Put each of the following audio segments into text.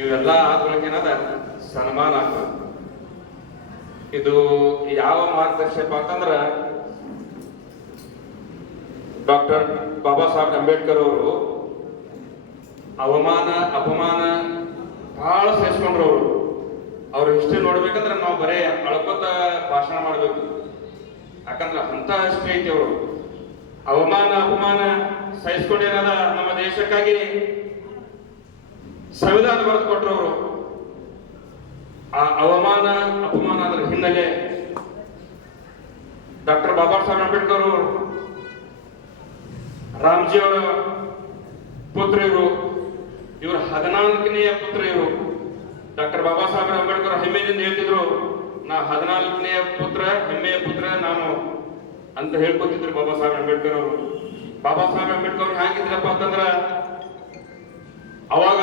ಇವೆಲ್ಲ ಆದ್ಮೇಲೆ ಸನ್ಮಾನ ಆಗ್ತದೆ. ಇದು ಯಾವ ಮಾರ್ಗದರ್ಶಕ ಅಂತಂದ್ರ ಡಾಕ್ಟರ್ ಬಾಬಾ ಸಾಹೇಬ್ ಅಂಬೇಡ್ಕರ್ ಅವರು ಅವಮಾನ ಅಪಮಾನ ಬಹಳ ಸಹಿಸ್ಕೊಂಡ್ರು. ಅವ್ರ ಹಿಸ್ಟ್ರಿ ನೋಡ್ಬೇಕಂದ್ರೆ ನಾವು ಬರೇ ಅಳ್ಕೊತ ಭಾಷಣ ಮಾಡ್ಬೇಕು. ಯಾಕಂದ್ರೆ ಅಂತ ಹಿಸ್ಟ್ರಿ ಐತಿ. ಅವರು ಅವಮಾನ ಅಪಮಾನ ಸಹಿಸ್ಕೊಂಡೇನದ ನಮ್ಮ ದೇಶಕ್ಕಾಗಿ ಸಂವಿಧಾನ ಬರೆದು ಕೊಟ್ಟರು. ಅವರು ಆ ಅವಮಾನ ಅಪಮಾನ ಅದರ ಹಿನ್ನೆಲೆ ಡಾಕ್ಟರ್ ಬಾಬಾ ಸಾಹೇಬ್ ಅಂಬೇಡ್ಕರ್ ಅವರು ರಾಮ್ಜಿ ಅವರ ಪುತ್ರ ಇವರು. ಇವರು 14ನೇ ಪುತ್ರ ಇವರು. ಡಾಕ್ಟರ್ ಬಾಬಾ ಸಾಹೇಬ್ ಅಂಬೇಡ್ಕರ್ ಹೆಮ್ಮೆಯಿಂದ ಹೇಳ್ತಿದ್ರು, ನಾ 14ನೇ ಪುತ್ರ, ಹೆಮ್ಮೆಯ ಪುತ್ರ ನಾನು ಅಂತ ಹೇಳ್ಕೊತಿದ್ರು ಬಾಬಾ ಸಾಹೇಬ್ ಅಂಬೇಡ್ಕರ್ ಅವರು. ಬಾಬಾ ಸಾಹೇಬ್ ಅಂಬೇಡ್ಕರ್ ಅವ್ರು ಹ್ಯಾಂಗಿದ್ರಪ್ಪ ಅಂತಂದ್ರ ಅವಾಗ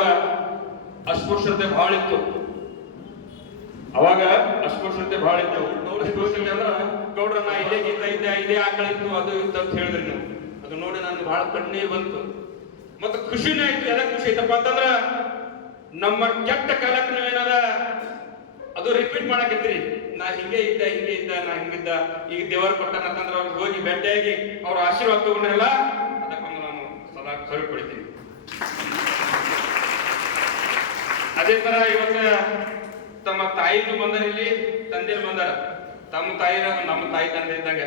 ಅಸ್ಪೃಶ್ಯತೆ ಬಹಳ ಇತ್ತು. ಅವಾಗ ಅಸ್ಪೃಶ್ಯತೆ ಬಹಳ ಇತ್ತು. ಅಸ್ಪೃಶ್ಯತೆ ಅಂದ್ರ ಗೌಡ್ರ ನಾ ಇಲ್ಲೇ ಗೀತ ಇದ್ದೆ, ಇಲ್ಲೇ ಆಕಳಿತ್ತು, ಅದು ಇತ್ತು ಅಂತ ಹೇಳಿದ್ರಿ ನೀವು. ಅದು ನೋಡಿ ನನಗೆ ಬಹಳ ಕಣ್ಣೀರು ಬಂತು. ಮತ್ತೆ ಖುಷಿನೇ ಆಯ್ತು. ಎದಕ್ಕೆ ಖುಷಿ ಐತಪ್ಪ ಅಂತಂದ್ರ ನಮ್ಮ ಕೆಟ್ಟ ಕಾಲಕ್ಕೆ ನೀವೇನಾರ ಅದು ರಿಪೀಟ್ ಮಾಡಕತ್ತೀರಿ. ನಾ ಹಿಂಗೆ ಇದ್ದ ನಾ ಹಿಂಗಿದ್ದ, ಈಗ ದೇವರ ಕೊಟ್ಟನಂತಂದ್ರ ಅವ್ರಿಗೆ ಹೋಗಿ ಭೇಟಿಯಾಗಿ ಅವ್ರ ಆಶೀರ್ವಾದ ತಗೊಂಡ್ರಲ್ಲ, ಅದಕ್ಕೊಂದು ನಾನು ಸದಾ ಕವಿ ಕೊಡ್ತೀನಿ. ಅದೇ ತರ ಇವತ್ತ ತಮ್ಮ ತಾಯಿನೂ ಬಂದಾರ, ಇಲ್ಲಿ ತಂದೆನೂ ಬಂದಾರ. ತಮ್ಮ ತಾಯಿನ ನಮ್ಮ ತಾಯಿ ತಂದೆ ಇದ್ದಂಗ.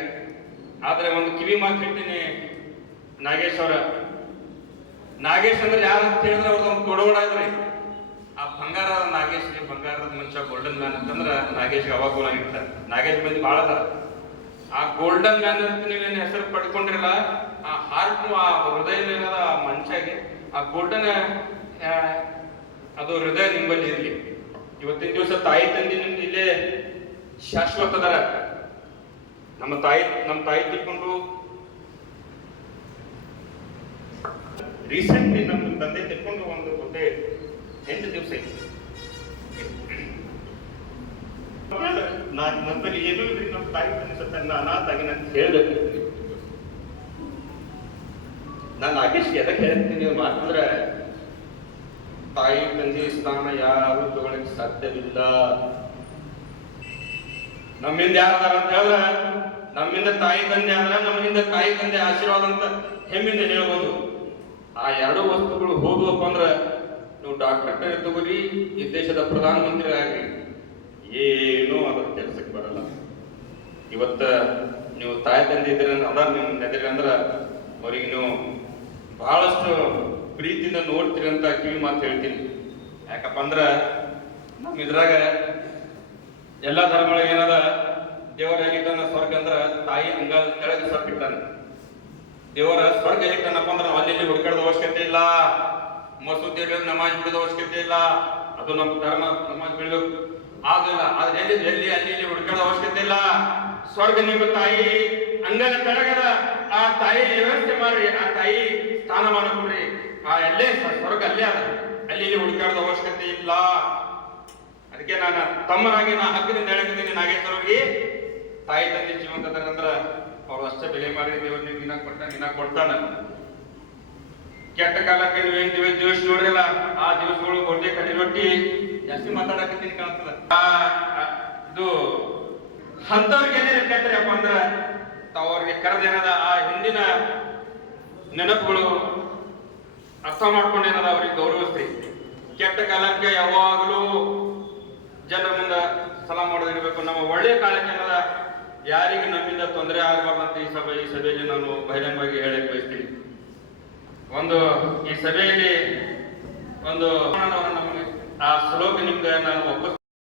ಆದ್ರೆ ಒಂದು ಕಿವಿ ಮಾತು ಹೇಳ್ತೀನಿ ನಾಗೇಶ್ ಅವರ. ನಾಗೇಶ್ ಅಂದ್ರೆ ಯಾರು ಅಂತ ಹೇಳಿದ್ರೆ ಅವ್ರದೊಂದು ಕೊಡೋಡ ಇದ್ರಿ. ಆ ಬಂಗಾರದ ನಾಗೇಶ್, ಬಂಗಾರದ ಮನುಷ್ಯ, ಗೋಲ್ಡನ್ ಮ್ಯಾನ್ ಅಂತಂದ್ರ ನಾಗೇಶ್ಗೆ ಅವಾಗ ಗುಣಾಗಿರ್ತಾರೆ. ನಾಗೇಶ್ ಮಂದಿ ಬಹಳ ಅದಾರ. ಆ ಗೋಲ್ಡನ್ ಮ್ಯಾನ್ ಅಂತ ನೀವೇನು ಹೆಸರು ಪಡ್ಕೊಂಡಿರಲ್ಲ, ಆ ಹಾರ್ಟ್ ಆ ಹೃದಯ ಏನದ ಆ ಮನುಷ್ಯಗೆ ಆ ಗೋಲ್ಡನ್ ಅದು ಹೃದಯ ನಿಂಬಲ್ಲಿ ಇರ್ಲಿ. ಇವತ್ತಿನ ದಿವಸ ತಾಯಿ ತಂದೆ ನಿಮ್ದು ಇಲ್ಲೇ ಶಾಶ್ವತ ಅದಾರ. ನಮ್ಮ ತಾಯಿ ತಿಳ್ಕೊಂಡು ರೀಸೆಂಟ್ಲಿ ನಮ್ಮ ತಂದೆ ತಿಳ್ಕೊಂಡು ಒಂದು ಗೊತ್ತೇ 8 ದಿವಸ ಐತಿ. ನಮ್ಮಲ್ಲಿ ಏನೂ ಇಲ್ರಿ, ನಮ್ಮ ತಾಯಿ ತಂದೆ ಸತ್ತ ಅನಾಥಾಗಿ ನಾನು ಹೇಳ್ಬೇಕು. ನಾನು ನಾಗೇಶ್ ಎದಕ್ಕೆ ಹೇಳ್ತೀನಿ ಮಾತಂದ್ರೆ, ತಾಯಿ ತಂದೆ ಸ್ಥಾನ ಯಾರು ತಗೊಳಕ್ ಸಾಧ್ಯವಿಲ್ಲ. ನಮ್ಮಿಂದ ಯಾರದಾರ ಅಂತ ಹೇಳಿದ್ರೆ, ನಮ್ಮಿಂದ ತಾಯಿ ತಂದೆ ಆದ್ರೆ ನಮ್ಮಿಂದ ತಾಯಿ ತಂದೆ ಆಶೀರ್ವಾದ ಅಂತ ಹೆಮ್ಮಿಂದ ಹೇಳ್ಬೋದು. ಆ ಎರಡು ವಸ್ತುಗಳು ಹೋದ್ವಪ್ಪ ಅಂದ್ರ ನೀವು ಡಾಕ್ಟರ್ ತಗೋರಿ, ಈ ದೇಶದ ಪ್ರಧಾನಮಂತ್ರಿ ಆಗ್ರಿ, ಏನೂ ಅದ್ರ ಕೆಲಸಕ್ಕೆ ಬರಲ್ಲ. ಇವತ್ತ ನೀವು ತಾಯಿ ತಂದೆ ಇದ್ರೆ ಅದಾರ ನಿಮ್ಮ ಎದುರು ಅಂದ್ರ ಅವ್ರಿಗೆ ನೀವು ಬಹಳಷ್ಟು ಪ್ರೀತಿಯಿಂದ ನೋಡ್ತೀರಿ ಅಂತ ಕಿವಿ ಮಾತು ಹೇಳ್ತೀನಿ. ಯಾಕಪ್ಪ ಅಂದ್ರ ನಮ್ಮ ಇದ್ರಾಗ ಎಲ್ಲ ಧರ್ಮಗಳಿಗೆ ಏನದ, ದೇವರ ಹೇಗಿಟ್ಟಾನ ಸ್ವರ್ಗ ಅಂದ್ರ ತಾಯಿ ಅಂಗಾಲ ಕೆಳಗೆ ಸಪ್ಪಿಟ್ಟಾನ. ದೇವರ ಸ್ವರ್ಗ ಹೇಗಿಟ್ಟನಪ್ಪ ಅಂದ್ರ ನಾವು ಅಲ್ಲಿ ಹುಡುಕಾಡದ ಅವಶ್ಯಕತೆ ಇಲ್ಲ, ಮಸೂದಿಯಲ್ಲಿ ನಮಾಜ್ ಬಿಡೋದ ಅವಶ್ಯಕತೆ ಇಲ್ಲ. ಅದು ನಮ್ಮ ಧರ್ಮ, ನಮಾಜ್ ಬಿಡಬೇಕು ಆಗಿಲ್ಲ. ಆದ್ರೆ ಎಲ್ಲಿ ಅಲ್ಲಿ ಹುಡುಕಾಡೋ ಅವಶ್ಯಕತೆ ಇಲ್ಲ. ಸ್ವರ್ಗ ನಿಮ್ಮ ತಾಯಿ ಅಂಗಾಲ ಕೆಳಗದ. ಆ ತಾಯಿ ವ್ಯವಸ್ಥೆ ಮಾಡ್ರಿ, ಆ ತಾಯಿ ಸ್ಥಾನಮಾನ ಕೊಡ್ರಿ. ಆ ಎಲ್ಲೇ ಸ್ವರ್ಗ ಅಲ್ಲೇ ಅದ, ಅಲ್ಲಿ ಹುಡುಕಾಡದ ಅವಶ್ಯಕತೆ ಇಲ್ಲ. ಅದಕ್ಕೆ ನಾನು ತಮ್ಮನಾಗಿ ನಾ ಹಕ್ಕದಿಂದ ಹೇಳಕಿದ್ದೀನಿ ನಾಗೇಶ್ ಅವ್ರಿಗೆ, ತಾಯಿ ತಂದೆ ಜೀವಂತ ಅದಾರಂದ್ರ ಅವ್ರು ಅಷ್ಟೇ ಬೆಲೆ ಮಾಡಿ ದೇವ್ರ ನಿನ್ನ ಕೊಡ್ತಾನ. ಕೆಟ್ಟ ಕಾಲಕ್ಕೆ ನೀವೇನ್ ದಿವಸ ನೋಡ್ರಲ್ಲ, ಆ ದಿವಸಗಳು ಬೊಡ್ಡೆ ಕಟ್ಟಿ ರೊಟ್ಟಿ ಜಾಸ್ತಿ ಮಾತಾಡಕತ್ತೀನಿ ಕಾಣ್ತದ. ಇದು ಅಂತವ್ರಿಗೆ ಏನೇನು ಕೆಟ್ಟರಪ್ಪ ಅಂದ್ರ ಅವ್ರಿಗೆ ಕರೆದೇನದ ಆ ಹಿಂದಿನ ನೆನಪುಗಳು ಅರ್ಥ ಮಾಡ್ಕೊಂಡೇನದ ಅವ್ರಿಗೆ ಗೌರವಿಸ್ರಿ. ಕೆಟ್ಟ ಕಾಲಕ್ಕೆ ಯಾವಾಗಲೂ ಜನರ ಮುಂದೆ ಸಲಾಮ್ ಮಾಡೋದಿರ್ಬೇಕು. ನಮ್ಮ ಒಳ್ಳೆಯ ಕಾಲಕ್ಕೆ ಏನದ ಯಾರಿಗೆ ನಮ್ಮಿಂದ ತೊಂದರೆ ಆಗಬಾರ್ದಂತ ಈ ಸಭೆಯಲ್ಲಿ ನಾನು ಬಹಿರಂಗವಾಗಿ ಹೇಳಕ್ ಬಯಸ್ತೀನಿ. ಈ ಸಭೆಯಲ್ಲಿ ಒಂದು ಆ ಶ್ಲೋಕ ನಿಮ್ಗೆ ನಾನು